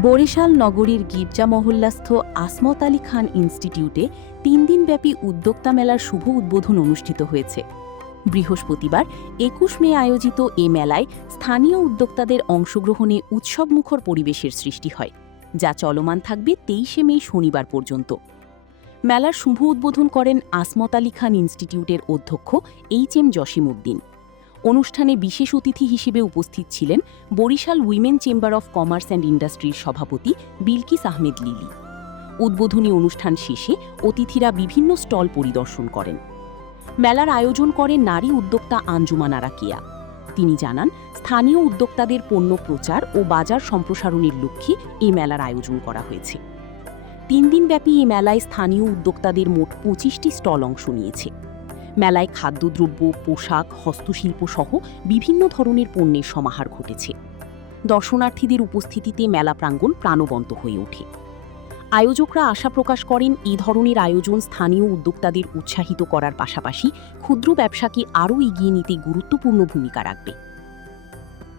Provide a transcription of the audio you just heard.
বরিশাল নগরীর গির্জা মহল্লাস্থ আসমত আলী খান ইনস্টিটিউটে ৩ দিনব্যাপী উদ্যোক্তা মেলার শুভ উদ্বোধন অনুষ্ঠিত হয়েছে। বৃহস্পতিবার ২১ মে আয়োজিত এ মেলায় স্থানীয় উদ্যোক্তাদের অংশগ্রহণে উৎসবমুখর পরিবেশের সৃষ্টি হয়, যা চলমান থাকবে ২৩ মে শনিবার পর্যন্ত। মেলার শুভ উদ্বোধন করেন আসমত আলী খান ইনস্টিটিউটের অধ্যক্ষ এইচ.এম. জসিম উদ্দিন। অনুষ্ঠানে বিশেষ অতিথি হিসেবে উপস্থিত ছিলেন Barishal women chamber of commerce and ইন্ডাস্ট্রির সভাপতি বিলকিস আহমেদ লিলি। উদ্বোধনী অনুষ্ঠান শেষে অতিথিরা বিভিন্ন স্টল পরিদর্শন করেন। মেলার আয়োজন করেন নারী উদ্যোক্তা আঞ্জুমান আরা কেয়া। তিনি জানান, স্থানীয় উদ্যোক্তাদের পণ্য প্রচার ও বাজার সম্প্রসারণের লক্ষ্যে এই মেলার আয়োজন করা হয়েছে। ৩ দিনব্যাপী এই মেলায় স্থানীয় উদ্যোক্তাদের মোট ২৫টি স্টল অংশ নিয়েছে। মেলায় খাদ্যদ্রব্য, পোশাক, হস্তশিল্প সহ বিভিন্ন ধরনের পণ্যের সমাহার ঘটেছে। দর্শনার্থীদের উপস্থিতিতে মেলা প্রাঙ্গণ প্রাণবন্ত হয়ে ওঠে। আয়োজকরা আশা প্রকাশ করেন, এই ধরনের আয়োজন স্থানীয় উদ্যোক্তাদের উৎসাহিত করার পাশাপাশি ক্ষুদ্র ব্যবসাকে আরও এগিয়ে নিতে গুরুত্বপূর্ণ ভূমিকা রাখবে।